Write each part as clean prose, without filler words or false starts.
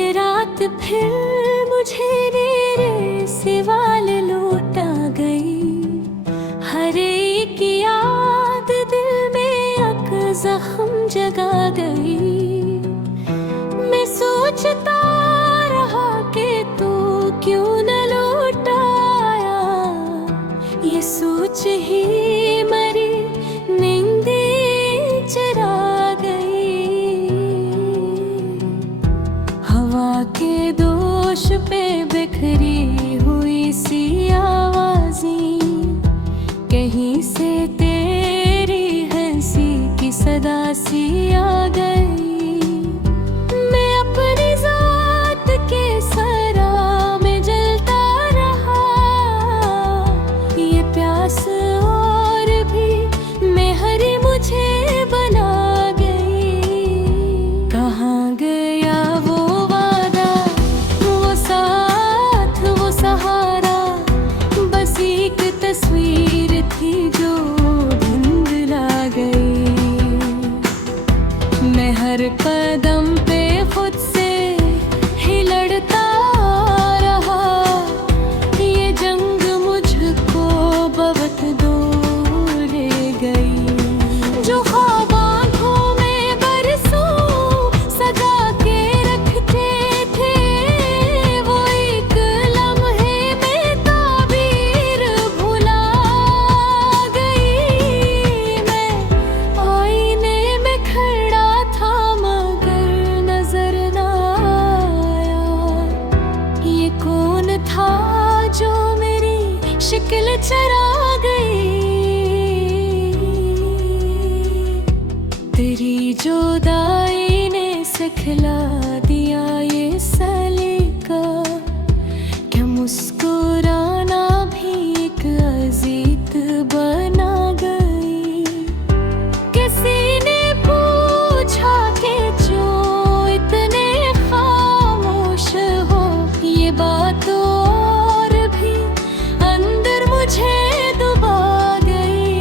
ये रात फिर मुझे मेरे सिवाल लौटा गई। हर एक याद दिल में अक जख्म जगा गई। मैं सोचता रहा कि तू क्यों न लौट आया। ये सोच ही मरी नींदे चरा गई। हवा के दोष पे बिखरी हुई सी आवाज़ें, कहीं से तेरी हंसी की सदा सी आ गई। मैं अपनी जात के सरा में जलता रहा। ये प्यास और भी मेहरी मुझे बना गई। कहाँ गया वो वादा, वो साथ, वो सहारा। बस एक तस्वीर थी जो धुंधला गई। मैं हर कदम पे खुद से ही लड़ता रहा। ये जंग मुझको बहुत दूर ले गई। जो ख्वाब आँखों में बरसों सजा के रखते थे, वो एक लम्हे में ताबीर भुला गई। मैं आईने में खड़ा था मगर नजर न आया। ये कौन था जो मेरी शक्ल चरा गई। तेरी जुदाई ने सिखला दिया ये सलीका, क्या मुस्कुराना भी एक अजीत बना गई। किसी ने पूछा कि जो इतने खामोश हो, ये बात और भी अंदर मुझे दबा गई।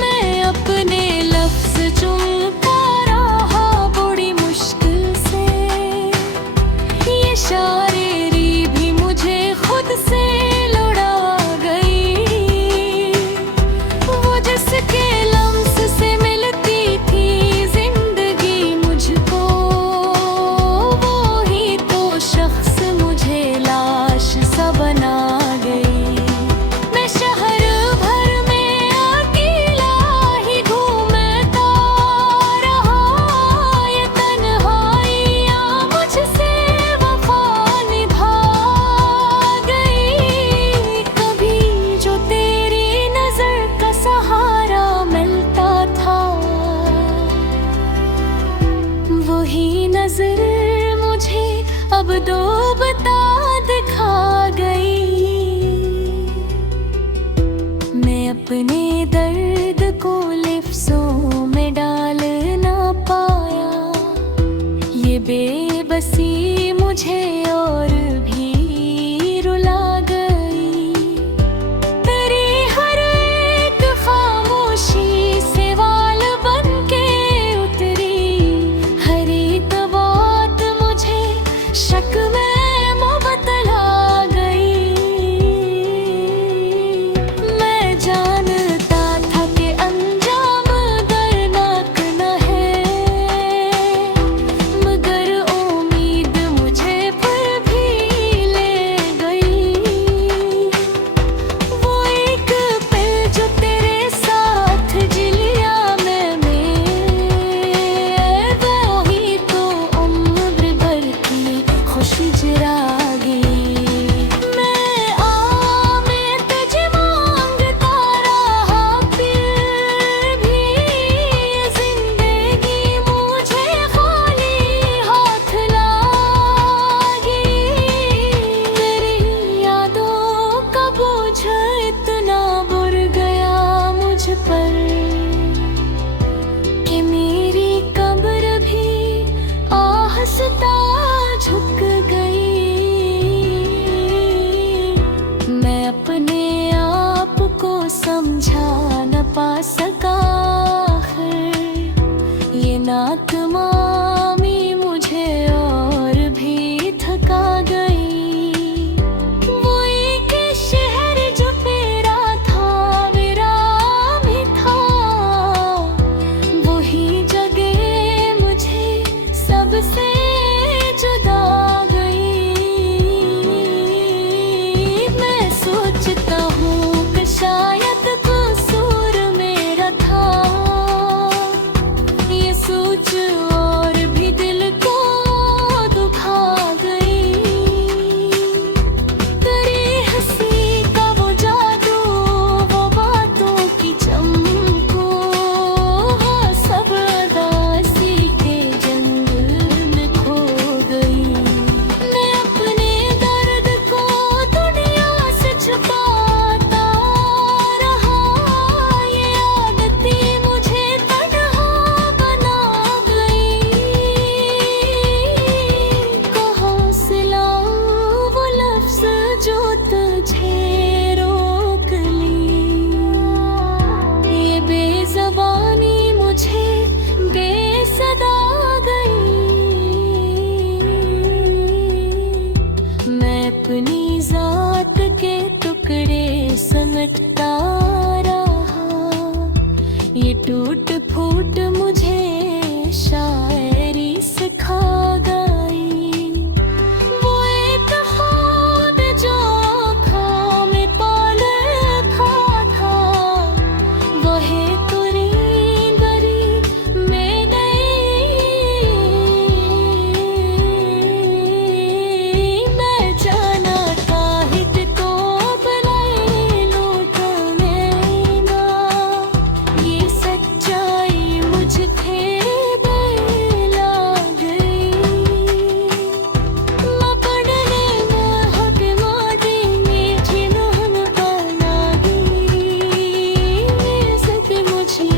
मैं अपने लफ्ज चुनता रहा बड़ी मुश्किल से। ये शायरी भी मुझे खुद से लुढ़ा गई। वो जिसके लम्स से मिलती थी जिंदगी मुझको, वो ही तो शख्स मुझे लाश सा बना गई। मैं शहर भर में अकेला ही घूमता रहा। ये तन्हाइयाँ मुझसे वफा निभा गई। कभी जो तेरी नजर का सहारा मिलता था, वही नजर मुझे अब डूबता दिखा गई। मैं अपने दर्द को लफ्ज़ों में डाल ना पाया। ये बेबसी मुझे और भी रुला गई। तेरी हर एक खामोशी से वाल बन के उतरी। हर एक बात मुझे शक में मुबतला गई। मैं जानता था कि अंजाम दर्दनाक न है, मगर उम्मीद मुझे फिर भी सबसे जुदा गई। मैं सोचता हूँ कि शायद कसूर मेरा था, ये सोच और भी दिल को दुखा गई। तेरी हंसी का वो जादू, वो बातों की चमको, हाँ सब उदासी के जंगल में खो गई। मैं अपने दर्द को दुनिया से छुपाता रहा, ये आदतें मुझे तन्हा बना गई। कहाँ से लाऊं वो लफ्ज़ जो तुझे रोक ली, ये बेज़बानी मुझे बेसदा गई। मैं अपनी ज़ात के टुकड़े समेटता रहा, ये टूट फूट मुझे शायरी सिखा गई। वो एक ख्वाब जो आँखों में पाल रखा था, वह तुरी दरी में गई। मैं जाना ताहिद तो बुलाए लूट में ना, ये सच्चाई मुझ थे बेला गई। मैं पढ़ने में हक मादी मीठी नहन बना गई। इज़्ज़त मुझे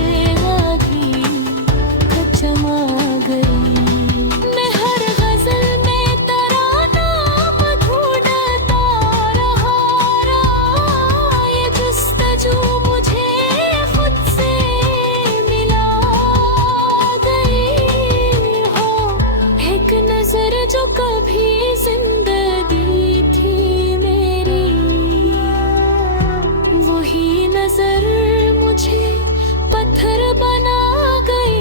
आगी खचमा गई। मैं हर गज़ल में तराना ढूंढता रहा, ये जुस्तजू मुझे खुद से मिला गई। हो एक नजर जो कभी जिंदगी थी मेरी, वही नजर मुझे पत्थर बना गई।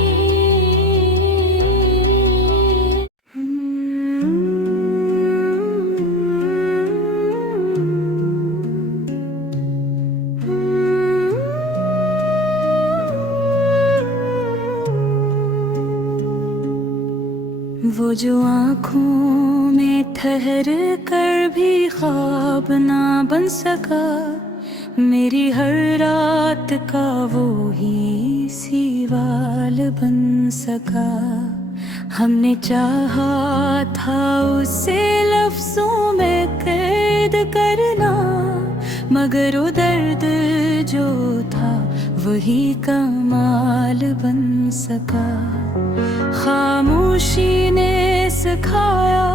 वो जो आँखों में ठहर कर भी ख्वाब ना बन सका, मेरी हर रात का वो ही सीवाल बन सका। हमने चाहा था उसे लफ्ज़ों में कैद करना, मगर वो दर्द जो था वही कमाल बन सका। खामोशी ने सिखाया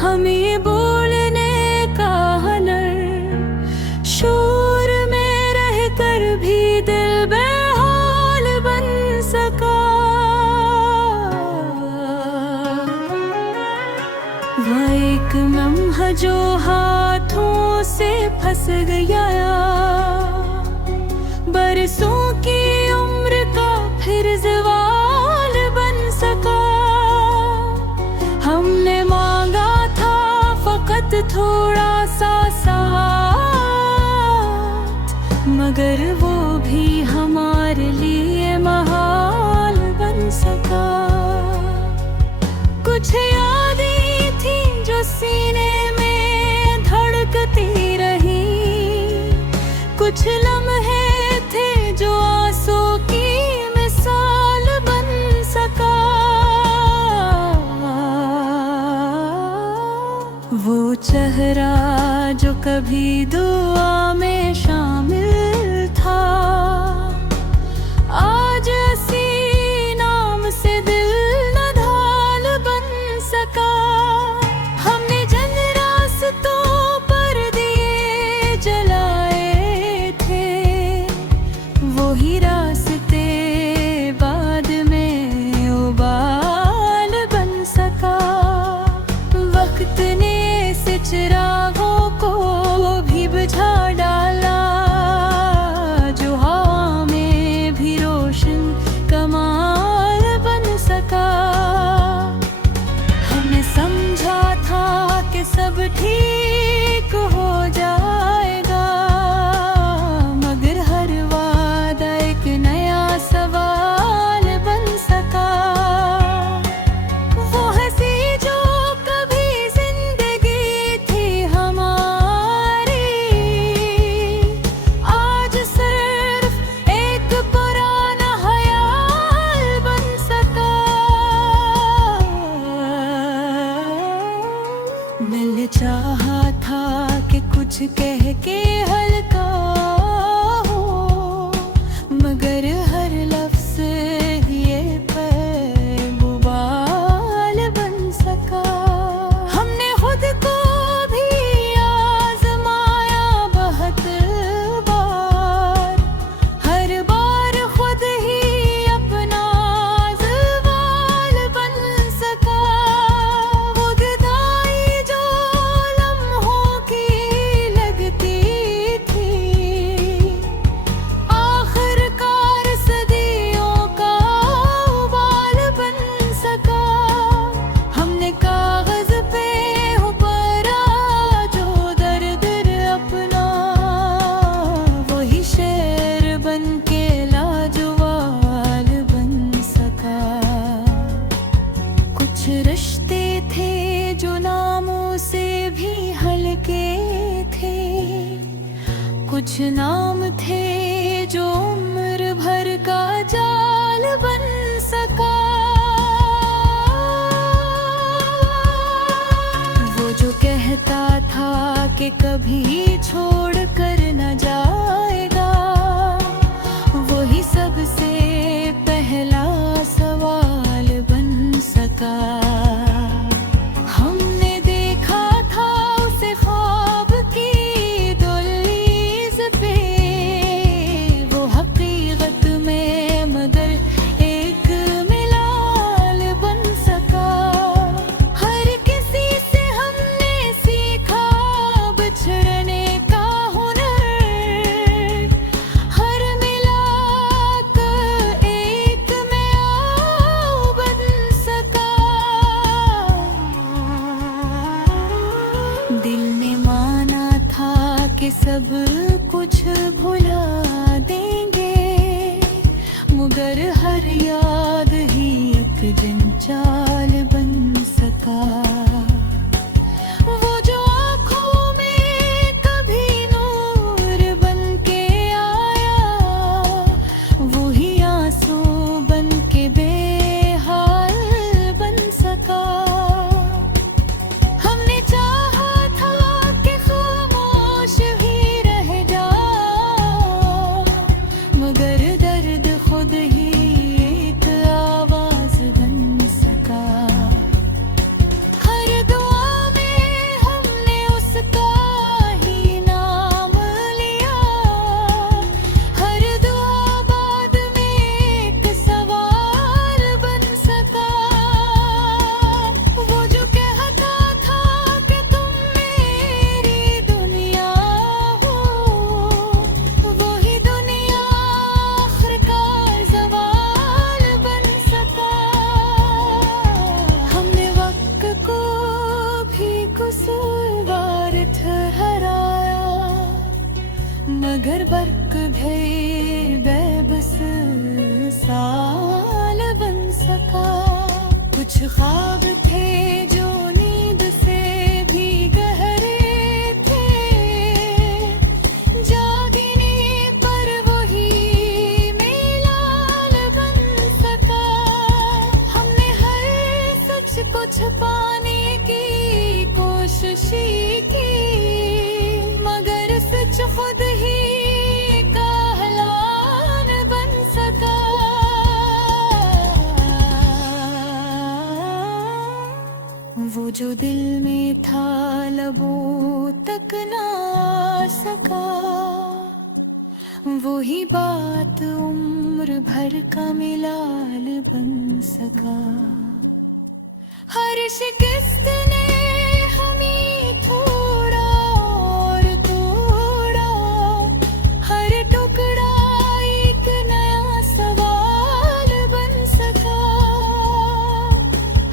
हमें बोलने का हुनर, शोर में रहकर भी दिल बेहाल बन सका। वह एक लम्हा जो हाथों से फंस गया, बरसों की उम्र का फिर ज़वाल बन सका। हमने मांगा था फकत थोड़ा सा साथ, मगर वो भी हमारे लिए महाल बन सका। कुछ यादें थी जो सीने में धड़कती रही, कुछ लम्हे थे जो आंसू की मिसाल बन सका। वो चेहरा जो कभी दुआ में शामिल था, आज इसी नाम से दिल नधाल बन सका। हमने जन रास्तों पर दिए जलाए थे, वही रास्ते बाद में उबाल बन सका। वक्त ने इस चिरागों को भी बुझा डाला, ये चाहा था कि कुछ कह के हल्का हो, मगर हर लफ्ज़ ये पैगुबाल बन सका। हमने खुद को भी आज़माया बहुत बार, हर बार खुद ही अपना ज़वाल बन सका। वो जुदाई जो लम्हों की लगती थी, आखिरकार सदियों का उबाल बन सका। हमने कागज़ पे उबारा जो दर्द अपना, वही शेर बन के लाजवाल बन सका। कुछ रिश्ते थे जो नामों से भी हल्के थे, कुछ नाम थे जो उम्र भर का जाल बन सका। वो जो कहता था कि कभी छोड़ कर न जाएगा, वही सबसे पहला सवाल बन सका। हमने देखा था उसे ख्वाब की दहलीज पे, वो हकीकत में मगर एक मिलाल बन सका। हर किसी से हमने सीखा बिछड़ने का हुनर, हर मिलाप एक में आओ बन सका। दिल ने माना था कि सब कुछ भुला देंगे, मगर हर याद ही एक दिन चाल बन सका। वो जो आँखों में कभी नूर बन के आया, वही आंसू बन के बेहाल बन सका। हमने चाहा था कि खामोश भी रह जाओ, मगर दर्द खुद ही एक आवाज बन सका। हर दुआ में हमने उसका ही नाम लिया, हर दुआ बाद में एक सवाल बन सका। वो जो कहता था कि तुम मेरी दुनिया हो, वही दुनिया आखिरकार ज़वाल बन सका। हमने वक्त को भी कसूरवार ठहराया, मगर बर्क घेर बेबस साल बन सका। कुछ ख्वाब थे जो नींद से भी गहरे थे, जागने पर वही मिलाल बन सका। हमने हर सच को छुपाने की कोशिश की, मगर सच खुद ही कहलान बन सका। वो जो दिल में था लबों तक ना आ सका, वही बात उम्र भर का मिलाल बन सका। हर शिकस्त ने हमें थोड़ा और तोड़ा, हर टुकड़ा एक नया सवाल बन सका।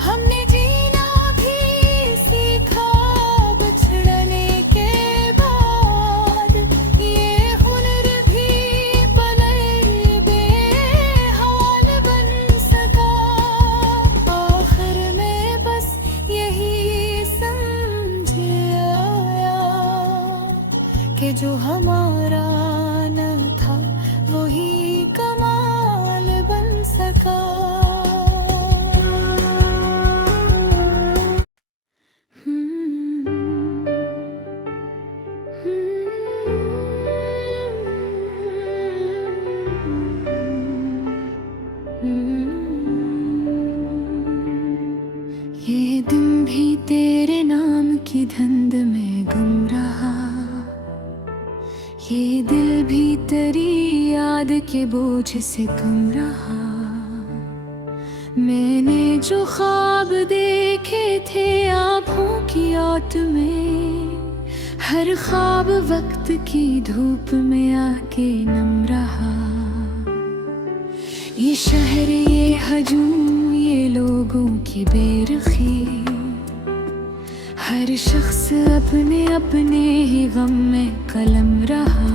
हमने जीना भी सीखा बिछड़ने के बाद, ये हुनर भी पले बेहाल बन सका। आखिर में बस यही समझ आया कि जो हमारा न था वही कमाल बन सका। Hmm. ये दिन भी तेरे नाम की धुंध में गुम रहा, ये दिल भी तेरी याद के बोझ से गुम रहा। मैंने जो ख्वाब देखे थे आँखों की ओट में, हर ख्वाब वक्त की धूप में आके नम रहा। ये शहर, ये हजूम, ये लोगों की बेरुखी, हर शख्स अपने अपने ही गम में कलम रहा।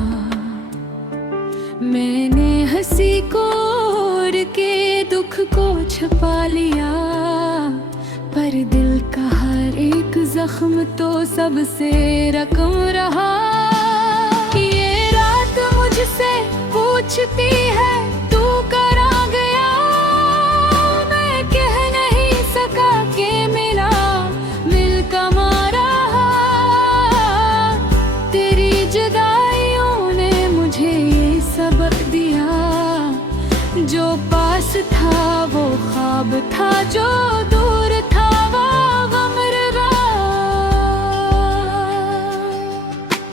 मैंने हंसी को ओढ़ के दुख को छुपा लिया, पर दिल का हर एक जख्म तो सबसे रकम रहा। ये रात मुझसे पूछती है तू करा गया, मैं कह नहीं सका के मिला मिल कमा रहा। तेरी जुदाइयों ने मुझे ये सबक दिया, जो पास था वो ख्वाब था, जो दूर था वो गम रहा।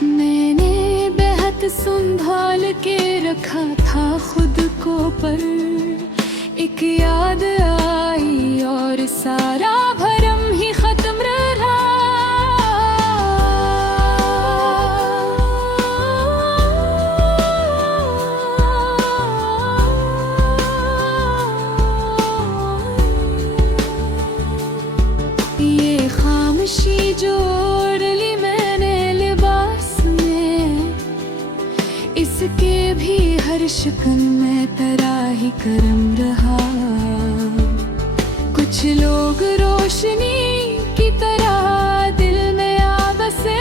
मैंने बेहद संभाल के रखा था खुद को, पर एक याद आई और सारा भरम ही खत्म रहा। ये खामोशी जो ओढ़ ली मैंने लिबास में, इसके भी हर शिकन में तेरा ही करम रहा। कुछ लोग रोशनी की तरह दिल में आ बसे,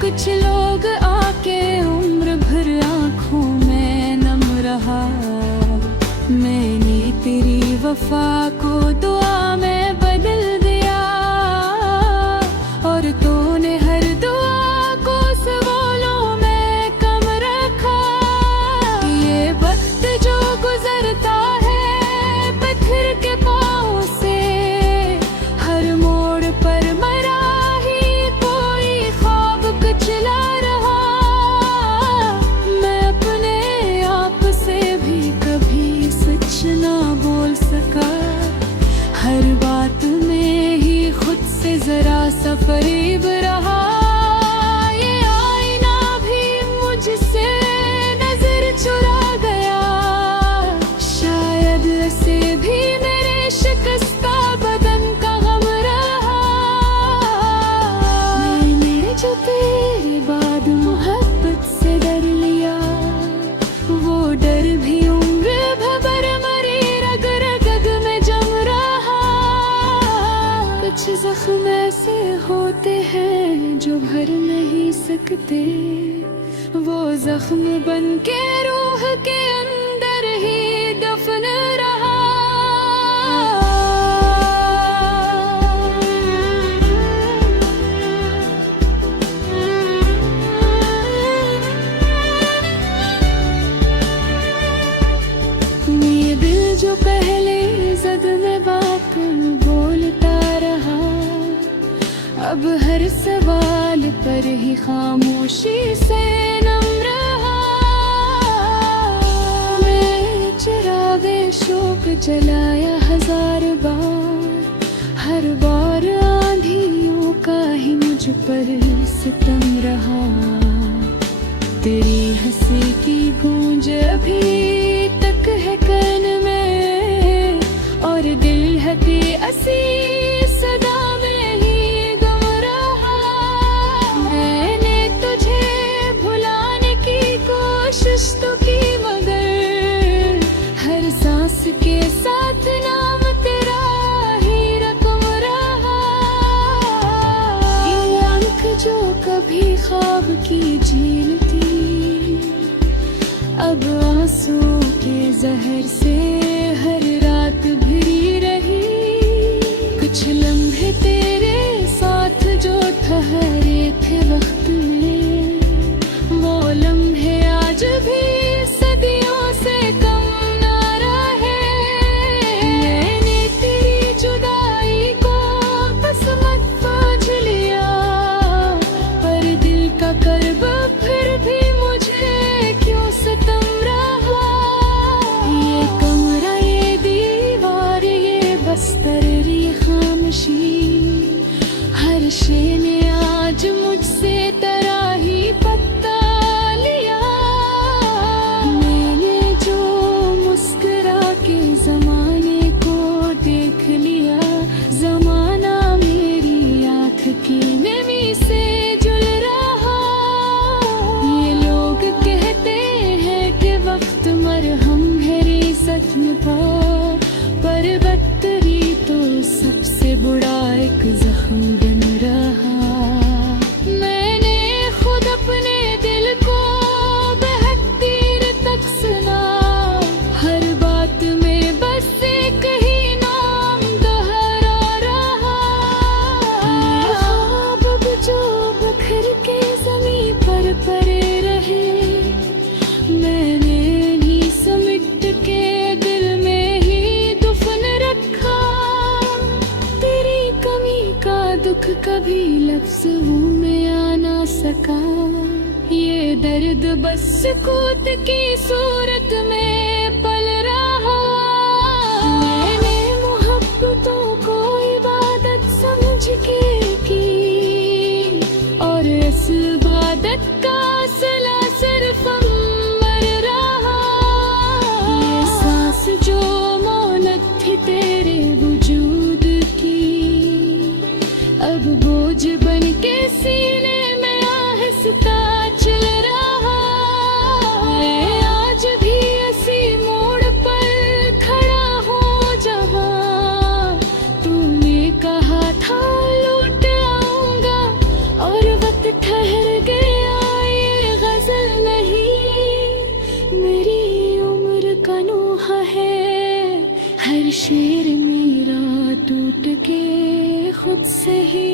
कुछ लोग आके उम्र भर आँखों में नम रहा। मैंने तेरी वफा को दुआ में बदल दिया, और तूने हर दुआ को सवालों में कम रखा। ये वक्त जो गुजरता है पत्थर के पाँव से, हर मोड़ पर मरा ही कोई ख्वाब कुचला रहा। मैं अपने आप से भी कभी सच ना बोल सका, हर बात में ही खुद से जरा सा फरेब रहा। ये आईना भी मुझसे नजर चुरा गया, शायद से भी मेरे शिकस्ता बदन का गम रहा। मैंने जो तेरे बाद मोहब्बत से डर लिया, वो डर भी उम्र भर मरी रग रग में जम रहा। कुछ जख्म ऐसे होते हैं जो भर नहीं सकते, वो जख्म बन के रूह के अंदर ही दफन रहा। ये दिल जो पहले जद में बात बोलता रहा, अब हर सवाल पर ही खामोशी से नम रहा। मैं चिरागे शोक जलाया हजार बार, हर बार आंधियों का ही मुझ पर सितम रहा। तेरी हंसी की गूंज अभी तक है कान में, और दिल है कि असी सदा में ही गम रहा। मैंने तुझे भुलाने की कोशिश तो की, मगर हर सांस के साथ नाम तेरा ही रकम रहा। ये आँख जो कभी ख्वाब की झील थी, अब आंसू के जहर से हर रात भिड़ी रही। कुछ लम्हे तेरे साथ जो ठहरे थे वक्त में, वो लम्हे आज भी सदियों से कम ना रहे। मैंने तेरी जुदाई हमदम रहा। मैंने खुद अपने दिल को बहत्तर तक सुना, हर बात में बस एक ही नाम दोहरा रहा। ख्वाब अब जो बिखर के ज़मीं पर पड़े रहे, मैंने नहीं समेट के दिल में ही दफन रखा। तेरी कमी का दुख कभी लफ्ज़ों में आ ना सका, ये दर्द बस सुकूत की सूरत में पल रहा। मैंने मोहब्बतों को इबादत समझ के की, और इस इबादत का सिला सिर्फ अमर रहा। ये सांस जो मौलत थी तेरे वजूद की, अब बोझ बन के सीने में आहिस्ता चल रहा। मैं आज भी इसी मोड़ पर खड़ा हूँ जहाँ तूने कहा था लौट आऊँगा, और वक्त ठहर गया। ये गजल नहीं मेरी उम्र का नोहा है, हर शेर मेरा टूट के खुद से ही